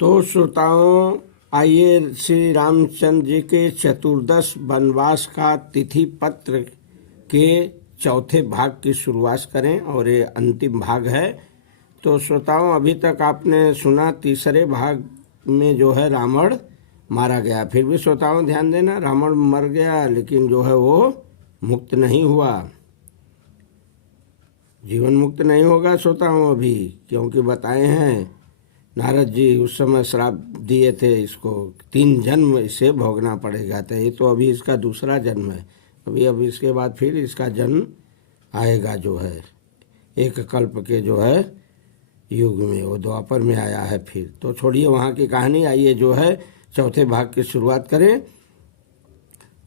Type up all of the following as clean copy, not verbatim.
तो श्रोताओं, आइए श्री रामचंद्र जी के चतुर्दश वनवास का तिथि पत्र के चौथे भाग की शुरुआत करें और ये अंतिम भाग है। तो श्रोताओं, अभी तक आपने सुना तीसरे भाग में जो है रावण मारा गया। फिर भी श्रोताओं ध्यान देना, रावण मर गया लेकिन जो है वो मुक्त नहीं हुआ, जीवन मुक्त नहीं होगा श्रोताओं अभी, क्योंकि बताए हैं नारद जी उस समय श्राप दिए थे इसको 3 जन्म इसे भोगना पड़ेगा। तो ये तो अभी इसका दूसरा जन्म है, अभी इसके बाद फिर इसका जन्म आएगा जो है एक कल्प के जो है युग में, वो द्वापर में आया है फिर। तो छोड़िए वहाँ की कहानी, आइए जो है चौथे भाग की शुरुआत करें।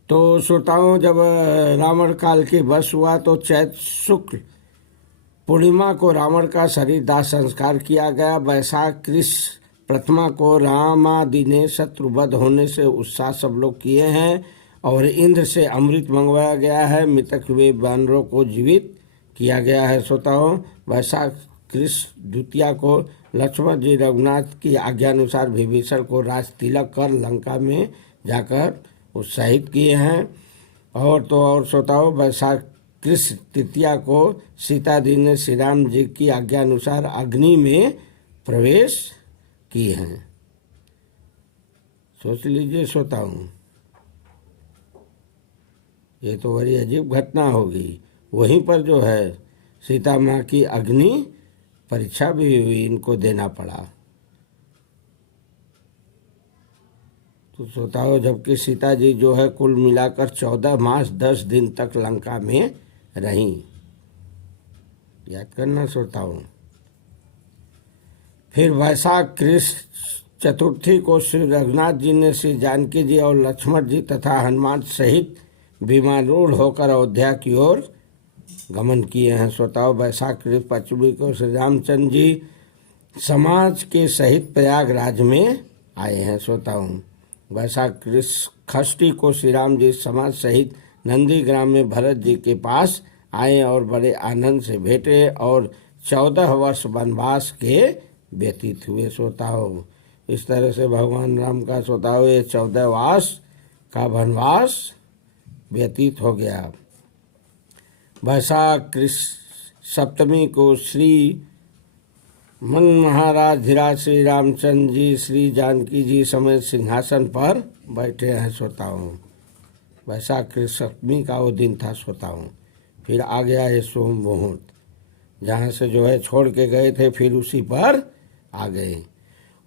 तो श्रोताओं, जब रावण काल के वश हुआ तो चैत शुक्ल पूर्णिमा को रावण का शरीर दाह संस्कार किया गया। वैशाख कृष्ण प्रथमा को रामादि ने शत्रुवध होने से उत्साह सब लोग किए हैं और इंद्र से अमृत मंगवाया गया है। मृतक हुए वानरों को जीवित किया गया है। श्रोताओं, वैशाख कृष्ण द्वितीया को लक्ष्मण जी रघुनाथ की आज्ञानुसार विभीषण को राज तिलक कर लंका में जाकर उत्साहित किए हैं। और तो और श्रोताओं, वैशाख कृष्ण तृतीया को सीता जी ने श्री राम जी की आज्ञा अनुसार अग्नि में प्रवेश किए हैं। सोच लीजिए श्रोताओं, ये तो बड़ी अजीब घटना होगी। वहीं पर जो है सीता माँ की अग्नि परीक्षा भी हुई, इनको देना पड़ा। तो श्रोताओं, जबकि सीता जी जो है कुल मिलाकर 14 मास 10 दिन तक लंका में रहीं। याद करना श्रोताओं। फिर वैशाख कृष्ण चतुर्थी को श्री रघुनाथ जी ने श्री जानकी जी और लक्ष्मण जी तथा हनुमान सहित विमारूढ़ होकर अयोध्या की ओर गमन किए हैं। श्रोताओं, वैशाख कृष्ण पंचमी को श्री रामचंद्र जी समाज के सहित प्रयागराज में आए हैं। श्रोताओं, वैशाख कृष्ण षष्ठी को श्री राम जी समाज सहित नंदीग्राम में भरत जी के पास आए और बड़े आनंद से भेंटे और 14 वर्ष वनवास के व्यतीत हुए। श्रोताओं, इस तरह से भगवान राम का श्रोताओं ये 14 वर्ष का वनवास व्यतीत हो गया। वैशाख कृष्ण सप्तमी को श्री मन महाराज धीराज श्री रामचंद्र जी श्री जानकी जी समेत सिंहासन पर बैठे हैं। श्रोताओं, वैशाख कृष्ण सप्तमी का वो दिन था। श्रोताओं, फिर आ गया ये सोम मुहूर्त, जहाँ से जो है छोड़ के गए थे फिर उसी पर आ गए।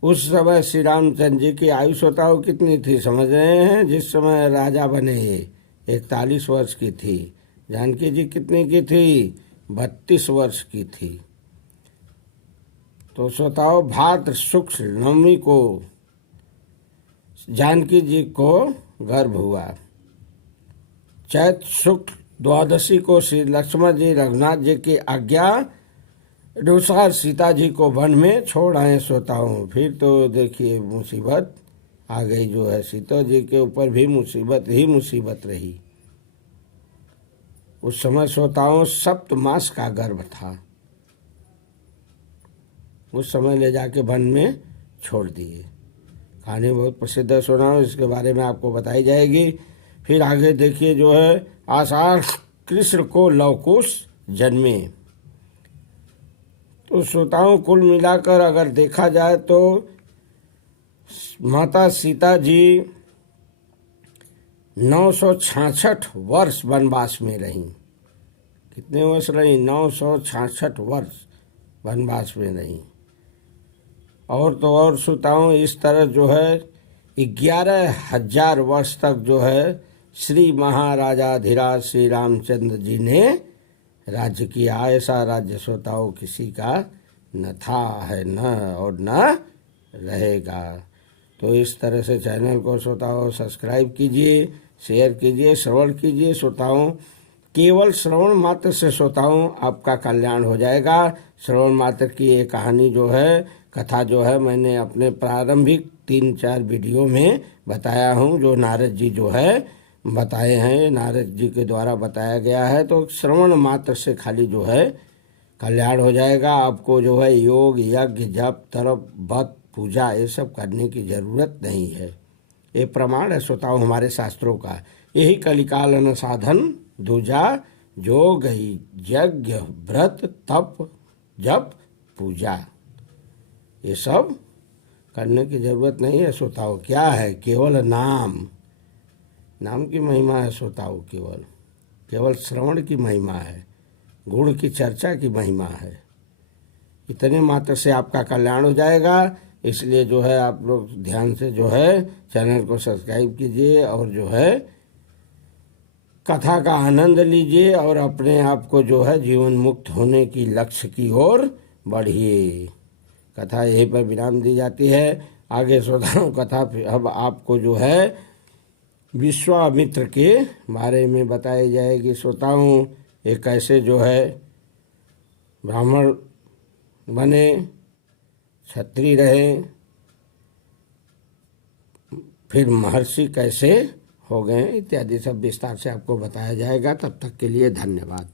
उस समय श्री रामचंद्र जी की आयु श्रोताओं कितनी थी समझ रहे हैं? जिस समय राजा बने ये 41 वर्ष की थी। जानकी जी कितने की थी? 32 वर्ष की थी। तो श्रोताओं, भाद्र शुक्ल नवमी को जानकी जी को गर्भ हुआ। चैत शुक्ल द्वादशी को श्री लक्ष्मण जी रघुनाथ जी की आज्ञा अनुसार सीता जी को वन में छोड़ आए। श्रोताओं, फिर तो देखिए मुसीबत आ गई जो है, सीता जी के ऊपर भी मुसीबत ही मुसीबत रही। उस समय श्रोताओं 7 मास का गर्भ था। उस समय ले जाके वन में छोड़ दिए। कहानी बहुत प्रसिद्ध है, सुनाओ, इसके बारे में आपको बताई जाएगी। फिर आगे देखिए जो है आषाढ़ कृष्ण को लवकुश जन्मे। तो श्रोताओं, कुल मिलाकर अगर देखा जाए तो माता सीता जी 966 वर्ष वनवास में रहीं। कितने वर्ष रहीं? 966 वर्ष वनवास में रहीं। और तो और श्रोताओं, इस तरह जो है 11,000 वर्ष तक जो है श्री महाराजाधिराज श्री रामचंद्र जी ने राज्य किया। ऐसा राज्य श्रोताओं किसी का न था, है न और न रहेगा। तो इस तरह से चैनल को श्रोताओं सब्सक्राइब कीजिए, शेयर कीजिए, श्रवण कीजिए। श्रोताओं, केवल श्रवण मात्र से श्रोताओं आपका कल्याण हो जाएगा। श्रवण मात्र की ये कहानी जो है, कथा जो है, मैंने अपने प्रारंभिक 3-4 वीडियो में बताया हूँ, जो नारद जी जो है बताए हैं, नारद जी के द्वारा बताया गया है। तो श्रवण मात्र से खाली जो है कल्याण हो जाएगा। आपको जो है योग, यज्ञ, जप, तप, व्रत, पूजा ये सब करने की जरूरत नहीं है। ये प्रमाण है श्रोताओं हमारे शास्त्रों का। यही कलिकाल न साधन दूजा, जोग यज्ञ व्रत तप जप पूजा, ये सब करने की जरूरत नहीं है श्रोताओं। क्या है? केवल नाम, नाम की महिमा है श्रोताओं। केवल श्रवण की महिमा है, गुण की चर्चा की महिमा है। इतने मात्र से आपका कल्याण हो जाएगा। इसलिए जो है आप लोग ध्यान से जो है चैनल को सब्सक्राइब कीजिए और जो है कथा का आनंद लीजिए और अपने आप को जो है जीवन मुक्त होने की लक्ष्य की ओर बढ़िए। कथा यहीं पर विराम दी जाती है। आगे श्रोताओं कथा अब आपको जो है विश्वामित्र के बारे में बताई जाएगी। श्रोताओं ये कैसे जो है ब्राह्मण बने, क्षत्रिय रहे, फिर महर्षि कैसे हो गए इत्यादि सब विस्तार से आपको बताया जाएगा। तब तक के लिए धन्यवाद।